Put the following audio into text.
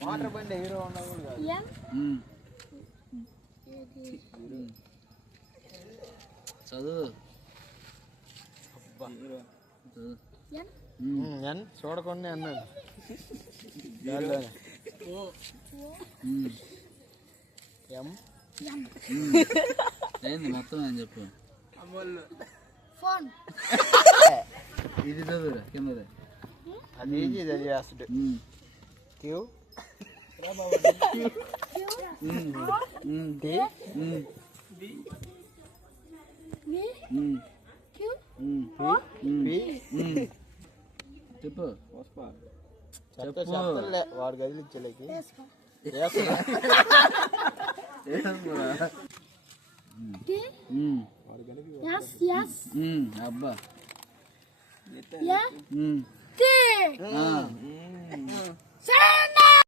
Water బండి hero ఉన్నావు చదువు ఎన్ చూడకుండా అన్నాడు ఏంది మొత్తం అని చెప్పు. ఫోన్ ఇది చదువురా కిందదే. అది ఈజీ అది అసలు క్యూ చెప్పు చెప్పలే వాడు కదిలించలేకి అబ్బా Yeah.